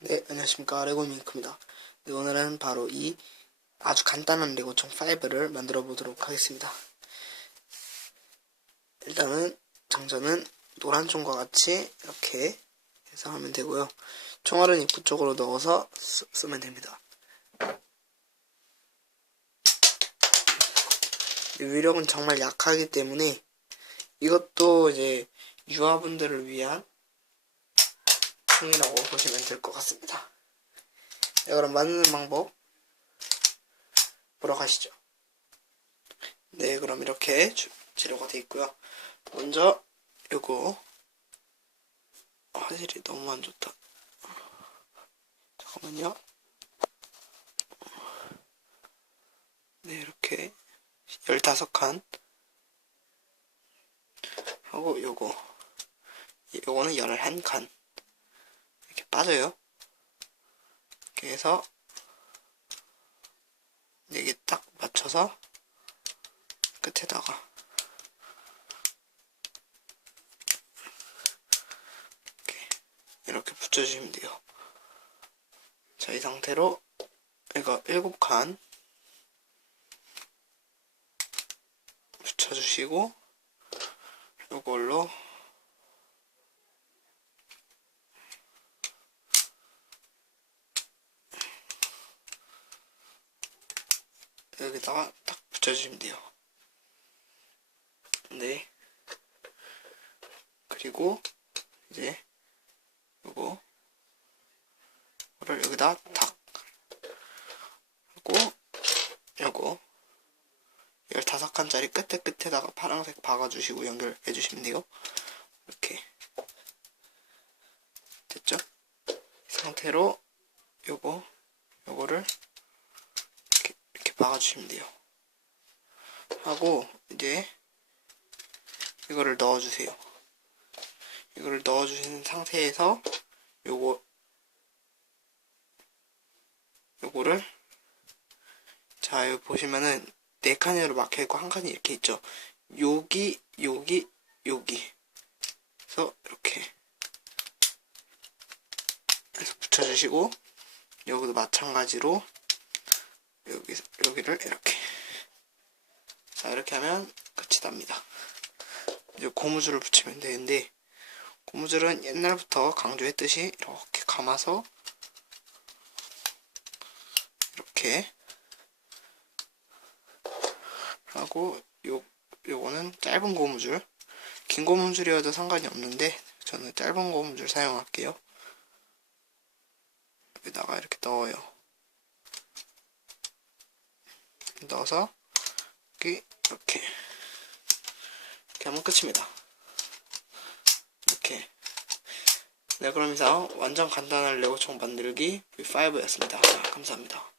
네, 안녕하십니까. 레고밍크입니다. 네, 오늘은 바로 이 아주 간단한 레고총 5를 만들어 보도록 하겠습니다. 일단은 장전은 노란 총과 같이 이렇게 해서 하면 되고요. 총알은 입구 쪽으로 넣어서 쓰, 쓰면 됩니다. 이 위력은 정말 약하기 때문에 이것도 이제 유아분들을 위한 총이라고 보시면 될 것 같습니다. 자, 그럼 만드는 방법 보러 가시죠. 네, 그럼 이렇게 주- 재료가 되어 있고요. 먼저 어, 화질이 너무 안 좋다. 잠깐만요. 네, 이렇게 15칸 하고 요거 요거는 11칸 이렇게 빠져요. 이렇게 해서 여기 딱 맞춰서 끝에다가 이렇게 이렇게 붙여주시면 돼요. 자, 이 상태로 이거 7칸 붙여주시고 이걸로 여기다가 딱 붙여주시면 돼요. 네. 그리고 이제 요거 를 여기다 탁 하고 요거 15칸짜리 끝에 끝에다가 파란색 박아주시고 연결해 주시면 돼요. 이렇게 됐죠? 이 상태로 요거 요거를 박아주시면 돼요. 하고 이제 이거를 넣어주세요. 이거를 넣어주시는 상태에서 요거 요거를 자 여기 보시면은 네 칸으로 막혀 있고 한 칸이 이렇게 있죠. 여기 여기 여기 그래서 이렇게 해서 붙여주시고 여기도 마찬가지로 여기 여기를 이렇게 자 이렇게 하면 끝이 납니다. 이제 고무줄을 붙이면 되는데 고무줄은 옛날부터 강조했듯이 이렇게 감아서 이렇게 하고 요 요거는 짧은 고무줄 긴 고무줄이어도 상관이 없는데 저는 짧은 고무줄 사용할게요. 여기다가 이렇게 넣어요. 넣어서 여기 이렇게 이렇게 하면 끝입니다. 이렇게 네 그럼 이상 완전 간단한 레고총 만들기 V5였습니다. 감사합니다.